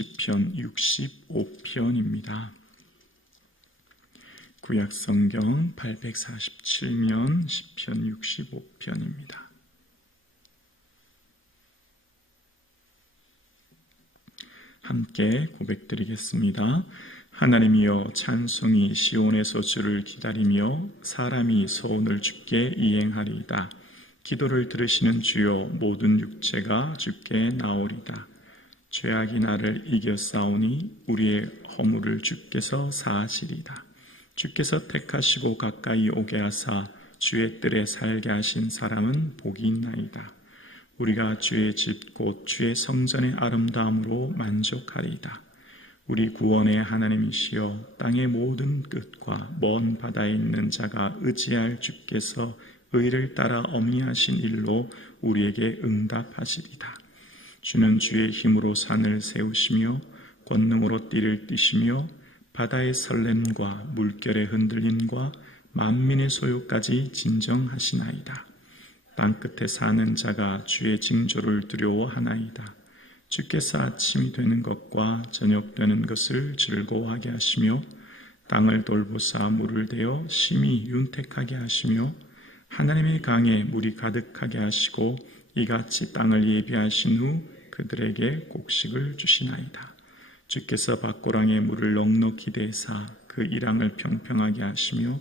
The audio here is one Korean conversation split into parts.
시편 65편입니다. 구약성경 847면 시편 65편입니다. 함께 고백드리겠습니다. 하나님이여, 찬송이 시온에서 주를 기다리며 사람이 소원을 주께 이행하리이다. 기도를 들으시는 주여, 모든 육체가 주께 나오리다. 죄악이 나를 이겨싸우니 우리의 허물을 주께서 사하시리다. 주께서 택하시고 가까이 오게 하사 주의 뜰에 살게 하신 사람은 복이 있나이다. 우리가 주의 집 곧 주의 성전의 아름다움으로 만족하리이다. 우리 구원의 하나님이시여, 땅의 모든 끝과 먼 바다에 있는 자가 의지할 주께서 의를 따라 어미하신 일로 우리에게 응답하시리다. 주는 주의 힘으로 산을 세우시며 권능으로 띠를 띠시며 바다의 설렘과 물결의 흔들림과 만민의 소유까지 진정하시나이다. 땅끝에 사는 자가 주의 징조를 두려워하나이다. 주께서 아침이 되는 것과 저녁 되는 것을 즐거워하게 하시며 땅을 돌보사 물을 대어 심히 윤택하게 하시며 하나님의 강에 물이 가득하게 하시고 이같이 땅을 예비하신 후 그들에게 곡식을 주시나이다. 주께서 밭고랑에 물을 넉넉히 대사 그 이랑을 평평하게 하시며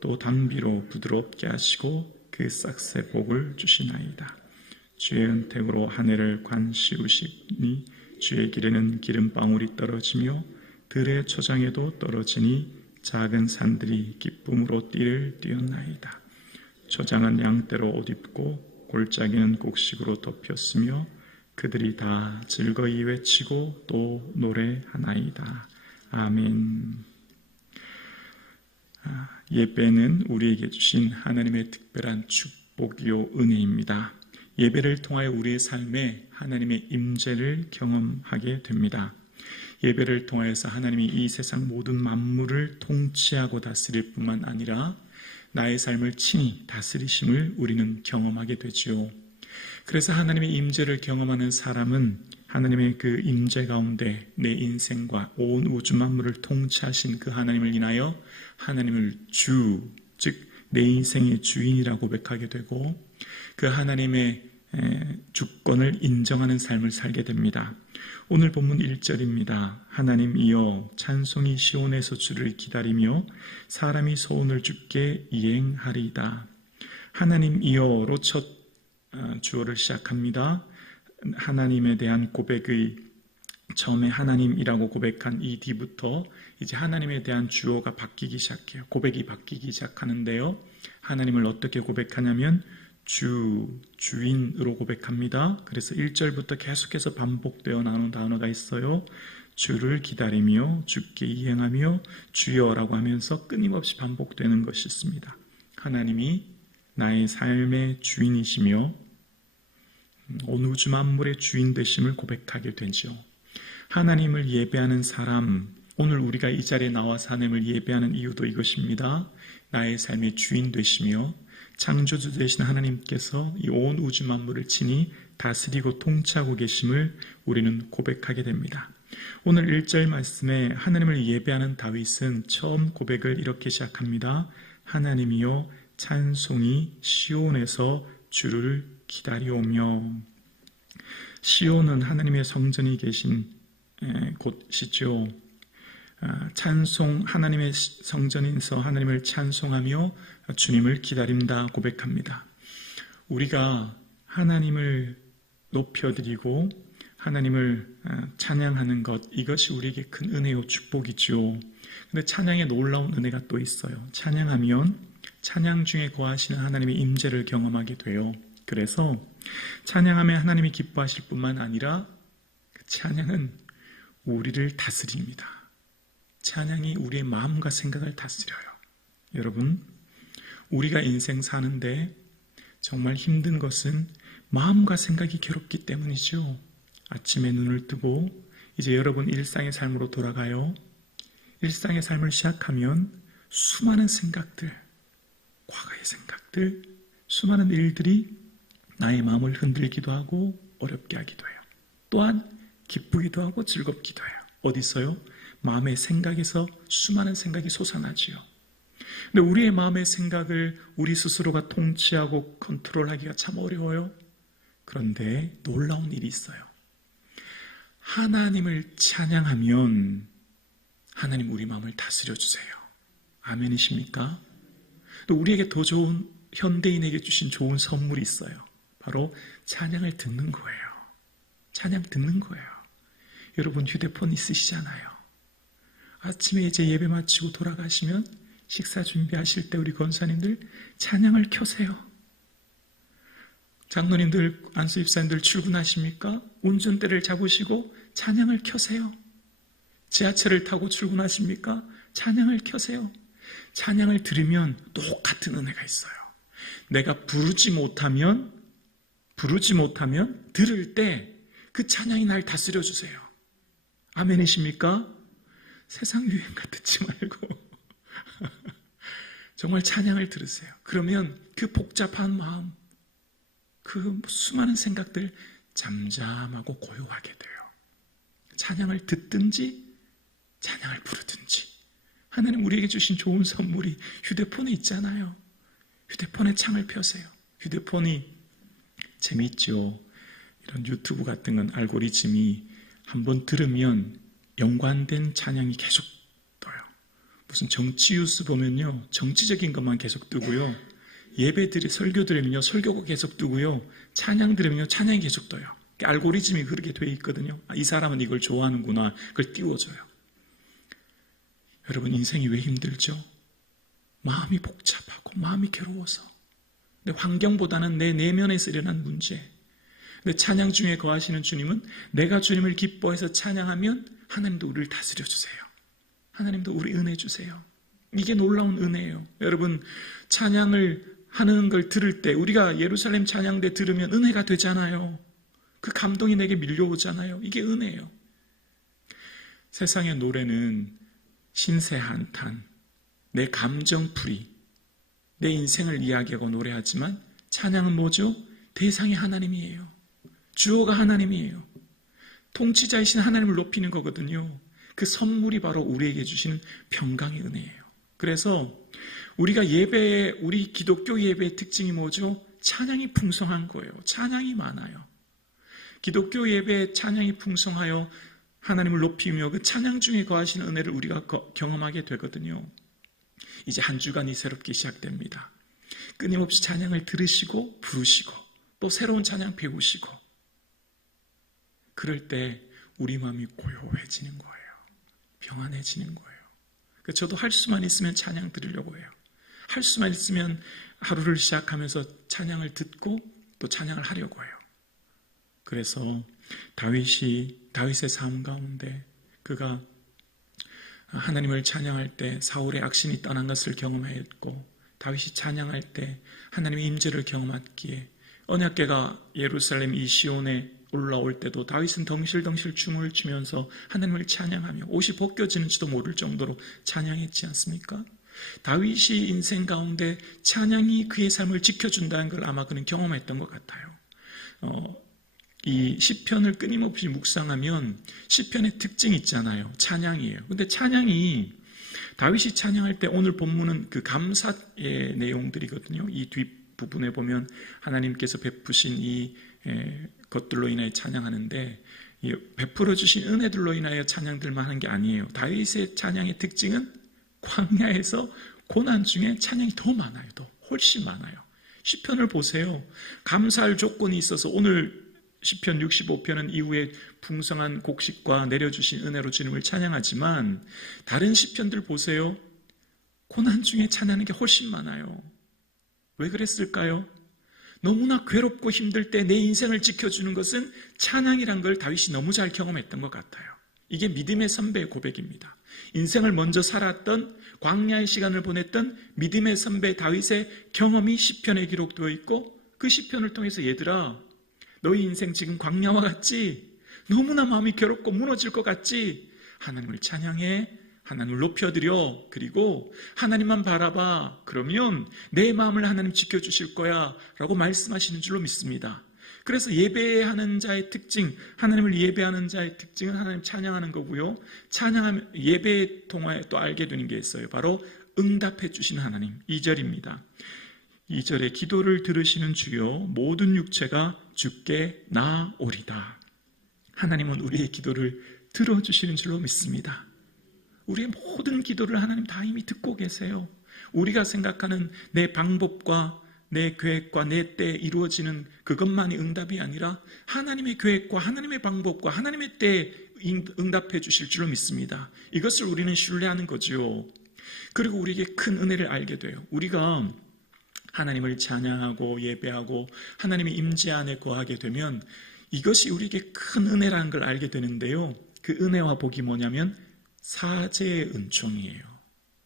또 단비로 부드럽게 하시고 그 싹새 복을 주시나이다. 주의 은택으로 한 해를 관씌우시니 주의 길에는 기름방울이 떨어지며 들의 초장에도 떨어지니 작은 산들이 기쁨으로 띠를 띄었나이다. 초장은 양떼로 옷 입고 골짜기는 곡식으로 덮였으며 그들이 다 즐거이 외치고 또 노래하나이다. 아멘. 예배는 우리에게 주신 하나님의 특별한 축복이요 은혜입니다. 예배를 통하여 우리의 삶에 하나님의 임재를 경험하게 됩니다. 예배를 통하여서 하나님이 이 세상 모든 만물을 통치하고 다스릴 뿐만 아니라 나의 삶을 친히 다스리심을 우리는 경험하게 되지요. 그래서 하나님의 임재를 경험하는 사람은 하나님의 그 임재 가운데 내 인생과 온 우주 만물을 통치하신 그 하나님을 인하여 하나님을 주, 즉 내 인생의 주인이라고 고백하게 되고 그 하나님의 주권을 인정하는 삶을 살게 됩니다. 오늘 본문 1절입니다. 하나님이여, 찬송이 시온에서 주를 기다리며 사람이 소원을 주께 이행하리이다. 하나님이여로 첫 주어를 시작합니다. 하나님에 대한 고백의 처음에 하나님이라고 고백한 이 뒤부터 이제 하나님에 대한 주어가 바뀌기 시작해요. 고백이 바뀌기 시작하는데요. 하나님을 어떻게 고백하냐면 주인으로 고백합니다. 그래서 1절부터 계속해서 반복되어 나오는 단어가 있어요. 주를 기다리며 주께 이행하며 주여라고 하면서 끊임없이 반복되는 것이 있습니다. 하나님이 나의 삶의 주인이시며 온 우주 만물의 주인 되심을 고백하게 되죠. 하나님을 예배하는 사람, 오늘 우리가 이 자리에 나와서 하나님을 예배하는 이유도 이것입니다. 나의 삶의 주인 되시며 창조주 되신 하나님께서 이 온 우주 만물을 친히 다스리고 통치하고 계심을 우리는 고백하게 됩니다. 오늘 1절 말씀에 하나님을 예배하는 다윗은 처음 고백을 이렇게 시작합니다. 하나님이여, 찬송이 시온에서 주를 기다려오며. 시온은 하나님의 성전이 계신 곳이죠. 찬송, 하나님의 성전에서 하나님을 찬송하며 주님을 기다린다 고백합니다. 우리가 하나님을 높여드리고 하나님을 찬양하는 것, 이것이 우리에게 큰 은혜요 축복이죠. 그런데 찬양에 놀라운 은혜가 또 있어요. 찬양하면 찬양 중에 거하시는 하나님의 임재를 경험하게 돼요. 그래서 찬양하면 하나님이 기뻐하실 뿐만 아니라 그 찬양은 우리를 다스립니다. 찬양이 우리의 마음과 생각을 다스려요. 여러분, 우리가 인생 사는데 정말 힘든 것은 마음과 생각이 괴롭기 때문이죠. 아침에 눈을 뜨고 이제 여러분 일상의 삶으로 돌아가요. 일상의 삶을 시작하면 수많은 생각들, 과거의 생각들, 수많은 일들이 나의 마음을 흔들기도 하고 어렵게 하기도 해요. 또한 기쁘기도 하고 즐겁기도 해요. 어디서요? 마음의 생각에서 수많은 생각이 솟아나지요. 근데 우리의 마음의 생각을 우리 스스로가 통치하고 컨트롤하기가 참 어려워요. 그런데 놀라운 일이 있어요. 하나님을 찬양하면 하나님 우리 마음을 다스려 주세요. 아멘이십니까? 또 우리에게 더 좋은, 현대인에게 주신 좋은 선물이 있어요. 바로 찬양을 듣는 거예요. 찬양 듣는 거예요. 여러분 휴대폰 있으시잖아요. 아침에 이제 예배 마치고 돌아가시면 식사 준비하실 때 우리 권사님들 찬양을 켜세요. 장로님들, 안수집사님들 출근하십니까? 운전대를 잡으시고 찬양을 켜세요. 지하철을 타고 출근하십니까? 찬양을 켜세요. 찬양을 들으면 똑같은 은혜가 있어요. 내가 부르지 못하면 들을 때 그 찬양이 날 다스려 주세요. 아멘이십니까? 세상 유행가 듣지 말고 정말 찬양을 들으세요. 그러면 그 복잡한 마음, 그 수많은 생각들 잠잠하고 고요하게 돼요. 찬양을 듣든지 찬양을 부르든지. 하나님 우리에게 주신 좋은 선물이 휴대폰에 있잖아요. 휴대폰에 창을 펴세요. 휴대폰이 재미있죠. 이런 유튜브 같은 건 알고리즘이 한번 들으면 연관된 찬양이 계속 떠요. 무슨 정치 뉴스 보면요, 정치적인 것만 계속 뜨고요. 예배 설교 들으면요, 설교가 계속 뜨고요. 찬양 들으면요, 찬양이 계속 떠요. 알고리즘이 그렇게 돼 있거든요. 이 사람은 이걸 좋아하는구나. 그걸 띄워줘요. 여러분 인생이 왜 힘들죠? 마음이 복잡하고 마음이 괴로워서. 근데 환경보다는 내 내면에서 일어난 문제. 근데 찬양 중에 거하시는 주님은 내가 주님을 기뻐해서 찬양하면 하나님도 우리를 다스려 주세요. 하나님도 우리 은혜 주세요. 이게 놀라운 은혜예요. 여러분 찬양을 하는 걸 들을 때 우리가 예루살렘 찬양대 들으면 은혜가 되잖아요. 그 감동이 내게 밀려오잖아요. 이게 은혜예요. 세상의 노래는 신세 한탄, 내 감정풀이, 내 인생을 이야기하고 노래하지만 찬양은 뭐죠? 대상이 하나님이에요. 주어가 하나님이에요. 통치자이신 하나님을 높이는 거거든요. 그 선물이 바로 우리에게 주시는 평강의 은혜예요. 그래서 우리가 우리 기독교 예배의 특징이 뭐죠? 찬양이 풍성한 거예요. 찬양이 많아요. 기독교 예배의 찬양이 풍성하여 하나님을 높이며 그 찬양 중에 거하시는 은혜를 우리가 경험하게 되거든요. 이제 한 주간이 새롭게 시작됩니다. 끊임없이 찬양을 들으시고 부르시고 또 새로운 찬양 배우시고 그럴 때 우리 마음이 고요해지는 거예요. 평안해지는 거예요. 저도 할 수만 있으면 찬양 들으려고 해요. 할 수만 있으면 하루를 시작하면서 찬양을 듣고 또 찬양을 하려고 해요. 그래서 다윗의 삶 가운데 그가 하나님을 찬양할 때 사울의 악신이 떠난 것을 경험했고 다윗이 찬양할 때 하나님의 임재를 경험했기에 언약궤가 예루살렘 이 시온에 올라올 때도 다윗은 덩실덩실 춤을 추면서 하나님을 찬양하며 옷이 벗겨지는지도 모를 정도로 찬양했지 않습니까? 다윗이 인생 가운데 찬양이 그의 삶을 지켜준다는 걸 아마 그는 경험했던 것 같아요. 이 시편을 끊임없이 묵상하면 시편의 특징이 있잖아요. 찬양이에요. 근데 찬양이 다윗이 찬양할 때 오늘 본문은 그 감사의 내용들이거든요. 이 뒷부분에 보면 하나님께서 베푸신 이 것들로 인하여 찬양하는데 베풀어 주신 은혜들로 인하여 찬양들만 하는 게 아니에요. 다윗의 찬양의 특징은 광야에서 고난 중에 찬양이 더 많아요. 더 훨씬 많아요. 시편을 보세요. 감사할 조건이 있어서 오늘 시편 65편은 이후에 풍성한 곡식과 내려주신 은혜로 주님을 찬양하지만 다른 시편들 보세요. 고난 중에 찬양하는 게 훨씬 많아요. 왜 그랬을까요? 너무나 괴롭고 힘들 때 내 인생을 지켜주는 것은 찬양이란 걸 다윗이 너무 잘 경험했던 것 같아요. 이게 믿음의 선배의 고백입니다. 인생을 먼저 살았던 광야의 시간을 보냈던 믿음의 선배 다윗의 경험이 시편에 기록되어 있고 그 시편을 통해서 얘들아 너희 인생 지금 광야와 같지? 너무나 마음이 괴롭고 무너질 것 같지? 하나님을 찬양해. 하나님을 높여드려. 그리고 하나님만 바라봐. 그러면 내 마음을 하나님 지켜주실 거야 라고 말씀하시는 줄로 믿습니다. 그래서 예배하는 자의 특징, 하나님을 예배하는 자의 특징은 하나님 찬양하는 거고요. 찬양하면 예배의 통화에 또 알게 되는 게 있어요. 바로 응답해 주시는 하나님. 2절입니다. 2절에 기도를 들으시는 주여 모든 육체가 주께 나오리다. 하나님은 우리의 기도를 들어주시는 줄로 믿습니다. 우리의 모든 기도를 하나님 다 이미 듣고 계세요. 우리가 생각하는 내 방법과 내 계획과 내 때에 이루어지는 그것만이 응답이 아니라 하나님의 계획과 하나님의 방법과 하나님의 때에 응답해 주실 줄로 믿습니다. 이것을 우리는 신뢰하는 거죠. 그리고 우리에게 큰 은혜를 알게 돼요. 우리가 하나님을 찬양하고 예배하고 하나님의 임재 안에 거하게 되면 이것이 우리에게 큰 은혜라는 걸 알게 되는데요. 그 은혜와 복이 뭐냐면 사죄의 은총이에요.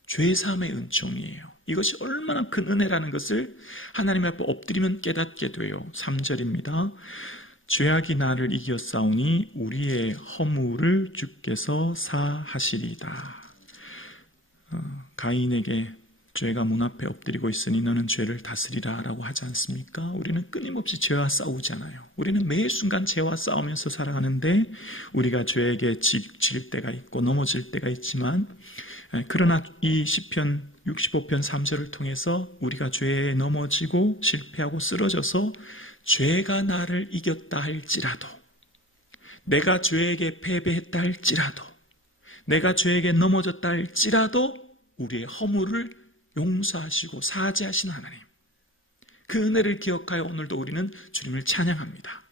죄사함의 은총이에요. 이것이 얼마나 큰 은혜라는 것을 하나님 앞에 엎드리면 깨닫게 돼요. 3절입니다. 죄악이 나를 이겼사오니 우리의 허물을 주께서 사하시리다. 가인에게 죄가 문 앞에 엎드리고 있으니 너는 죄를 다스리라 라고 하지 않습니까? 우리는 끊임없이 죄와 싸우잖아요. 우리는 매 순간 죄와 싸우면서 살아가는데 우리가 죄에게 질 때가 있고 넘어질 때가 있지만 그러나 이 시편 65편 3절을 통해서 우리가 죄에 넘어지고 실패하고 쓰러져서 죄가 나를 이겼다 할지라도, 내가 죄에게 패배했다 할지라도, 내가 죄에게 넘어졌다 할지라도 우리의 허물을 용서하시고 사죄하시는 하나님, 그 은혜를 기억하여 오늘도 우리는 주님을 찬양합니다.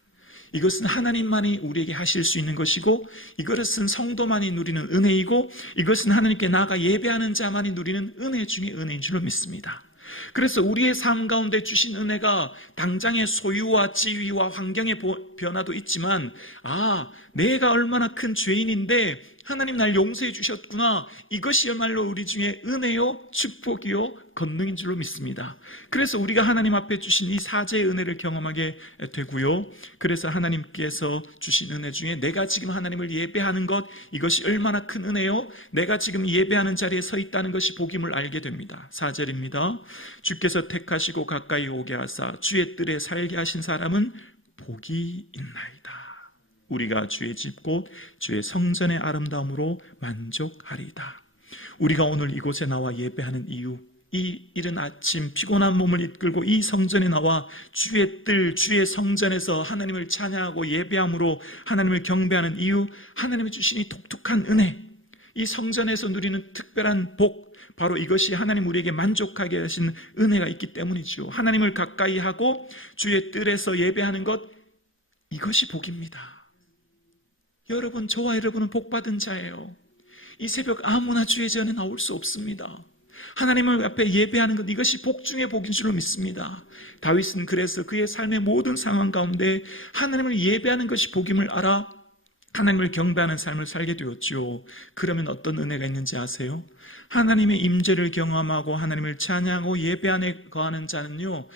이것은 하나님만이 우리에게 하실 수 있는 것이고, 이것은 성도만이 누리는 은혜이고, 이것은 하나님께 나아가 예배하는 자만이 누리는 은혜 중에 은혜인 줄로 믿습니다. 그래서 우리의 삶 가운데 주신 은혜가 당장의 소유와 지위와 환경의 변화도 있지만, 내가 얼마나 큰 죄인인데 하나님 날 용서해 주셨구나, 이것이야말로 우리 중에 은혜요 축복이요 권능인 줄로 믿습니다. 그래서 우리가 하나님 앞에 주신 이 사죄의 은혜를 경험하게 되고요, 그래서 하나님께서 주신 은혜 중에 내가 지금 하나님을 예배하는 것, 이것이 얼마나 큰 은혜요, 내가 지금 예배하는 자리에 서 있다는 것이 복임을 알게 됩니다. 4절입니다. 주께서 택하시고 가까이 오게 하사 주의 뜰에 살게 하신 사람은 복이 있나이다. 우리가 주의 집 곧 주의 성전의 아름다움으로 만족하리다. 우리가 오늘 이곳에 나와 예배하는 이유, 이 이른 아침 피곤한 몸을 이끌고 이 성전에 나와 주의 뜰, 주의 성전에서 하나님을 찬양하고 예배함으로 하나님을 경배하는 이유, 하나님이 주신 이 독특한 은혜, 이 성전에서 누리는 특별한 복, 바로 이것이 하나님 우리에게 만족하게 하신 은혜가 있기 때문이죠. 하나님을 가까이 하고 주의 뜰에서 예배하는 것, 이것이 복입니다. 여러분, 저와 여러분은 복받은 자예요. 이 새벽 아무나 주의 전에 나올 수 없습니다. 하나님을 앞에 예배하는 것, 이것이 복 중에 복인 줄로 믿습니다. 다윗은 그래서 그의 삶의 모든 상황 가운데 하나님을 예배하는 것이 복임을 알아 하나님을 경배하는 삶을 살게 되었죠. 그러면 어떤 은혜가 있는지 아세요? 하나님의 임재를 경험하고 하나님을 찬양하고 예배 안에 거하는 자는요,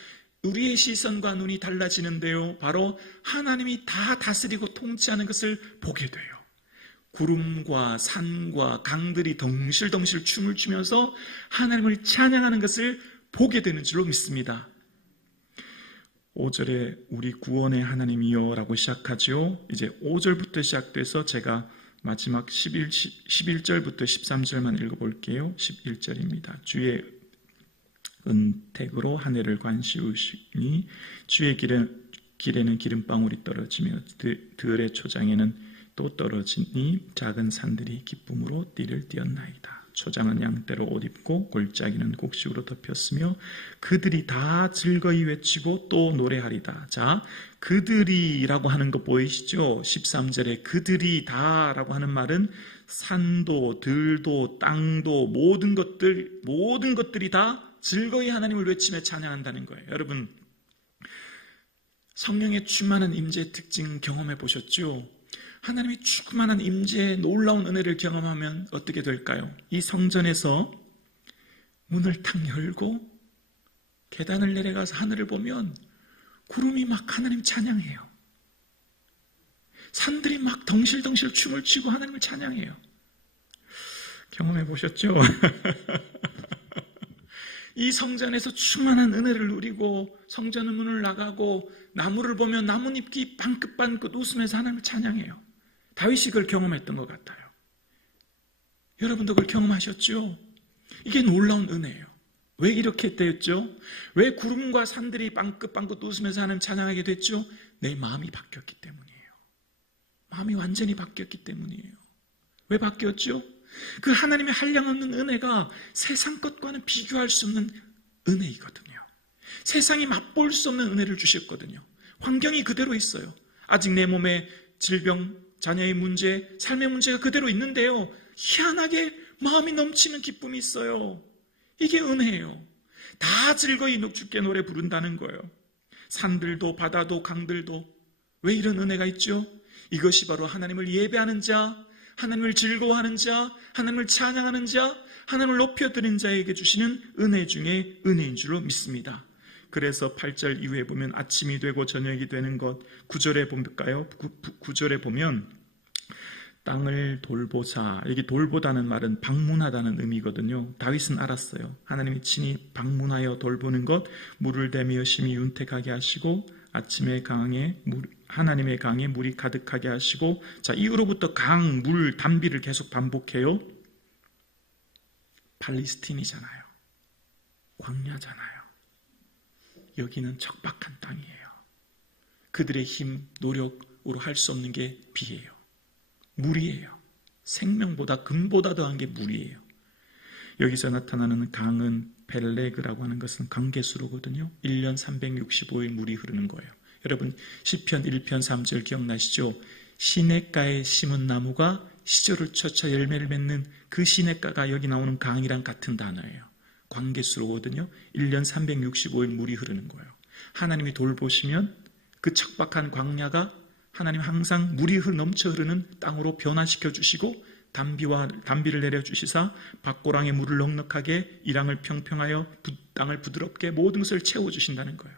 우리의 시선과 눈이 달라지는데요, 바로 하나님이 다 다스리고 통치하는 것을 보게 돼요. 구름과 산과 강들이 덩실덩실 춤을 추면서 하나님을 찬양하는 것을 보게 되는 줄로 믿습니다. 5절에 우리 구원의 하나님이여 라고 시작하죠. 이제 5절부터 시작돼서 제가 마지막 11절부터 13절만 읽어볼게요. 11절입니다. 주의 은택으로 하늘을 관시우시니 주의 길에는 기름방울이 떨어지며 들의 초장에는 또 떨어지니 작은 산들이 기쁨으로 띠를 띄었나이다. 초장은 양떼로 옷 입고 골짜기는 곡식으로 덮였으며 그들이 다 즐거이 외치고 또 노래하리다. 자, 그들이라고 하는 거 보이시죠? 13절에 그들이 다라고 하는 말은 산도 들도 땅도 모든 것들이 다 즐거이 하나님을 외치며 찬양한다는 거예요. 여러분, 성령의 충만한 임재의 특징 경험해 보셨죠? 하나님의 충만한 임재의 놀라운 은혜를 경험하면 어떻게 될까요? 이 성전에서 문을 탁 열고 계단을 내려가서 하늘을 보면 구름이 막 하나님 찬양해요. 산들이 막 덩실덩실 춤을 추고 하나님을 찬양해요. 경험해 보셨죠? 이 성전에서 충만한 은혜를 누리고 성전 문을 나가고 나무를 보면 나뭇잎이 방긋방긋 웃으면서 하나님을 찬양해요. 다윗이 그걸 경험했던 것 같아요. 여러분도 그걸 경험하셨죠? 이게 놀라운 은혜예요. 왜 이렇게 되었죠? 왜 구름과 산들이 방긋방긋 웃으면서 하나님 찬양하게 됐죠? 내 마음이 바뀌었기 때문이에요. 마음이 완전히 바뀌었기 때문이에요. 왜 바뀌었죠? 그 하나님의 한량없는 은혜가 세상 것과는 비교할 수 없는 은혜이거든요. 세상이 맛볼 수 없는 은혜를 주셨거든요. 환경이 그대로 있어요. 아직 내 몸에 질병, 자녀의 문제, 삶의 문제가 그대로 있는데요. 희한하게 마음이 넘치는 기쁨이 있어요. 이게 은혜예요. 다 즐거이 주께 노래 부른다는 거예요. 산들도 바다도 강들도. 왜 이런 은혜가 있죠? 이것이 바로 하나님을 예배하는 자, 하나님을 즐거워하는 자, 하나님을 찬양하는 자, 하나님을 높여드리는 자에게 주시는 은혜 중에 은혜인 줄로 믿습니다. 그래서 8절 이후에 보면 아침이 되고 저녁이 되는 것, 9절에 볼까요? 9절에 보면 땅을 돌보자. 여기 돌보다는 말은 방문하다는 의미거든요. 다윗은 알았어요. 하나님이 친히 방문하여 돌보는 것, 물을 대며 심히 윤택하게 하시고 아침에 강에 하나님의 강에 물이 가득하게 하시고, 자, 이후로부터 강, 물, 단비를 계속 반복해요. 팔레스틴이잖아요. 광야잖아요. 여기는 척박한 땅이에요. 그들의 힘, 노력으로 할 수 없는 게 비예요. 물이에요. 생명보다 금보다 더한 게 물이에요. 여기서 나타나는 강은 벨레그라고 하는 것은 강개수로거든요. 1년 365일 물이 흐르는 거예요. 여러분 시편 1편 3절 기억나시죠? 시냇가에 심은 나무가 시절을 쳐쳐 열매를 맺는 그 시냇가가 여기 나오는 강이랑 같은 단어예요. 광개수로거든요. 1년 365일 물이 흐르는 거예요. 하나님이 돌보시면 그 척박한 광야가 하나님 항상 물이 넘쳐 흐르는 땅으로 변화시켜 주시고 단비를 내려주시사 밭고랑에 물을 넉넉하게 이랑을 평평하여 땅을 부드럽게 모든 것을 채워주신다는 거예요.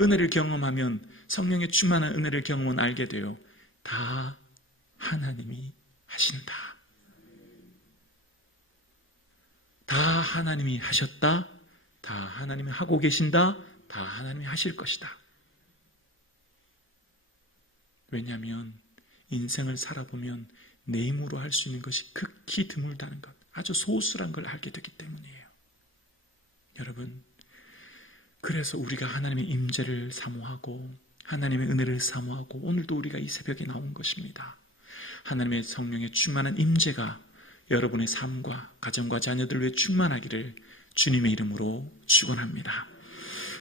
은혜를 경험하면 성령의 충만한 은혜를 경험은 알게 돼요. 다 하나님이 하신다. 다 하나님이 하셨다. 다 하나님이 하고 계신다. 다 하나님이 하실 것이다. 왜냐하면 인생을 살아보면 내 힘으로 할 수 있는 것이 극히 드물다는 것, 아주 소수란 걸 알게 되기 때문이에요. 여러분, 그래서 우리가 하나님의 임재를 사모하고 하나님의 은혜를 사모하고 오늘도 우리가 이 새벽에 나온 것입니다. 하나님의 성령의 충만한 임재가 여러분의 삶과 가정과 자녀들 위해 충만하기를 주님의 이름으로 축원합니다.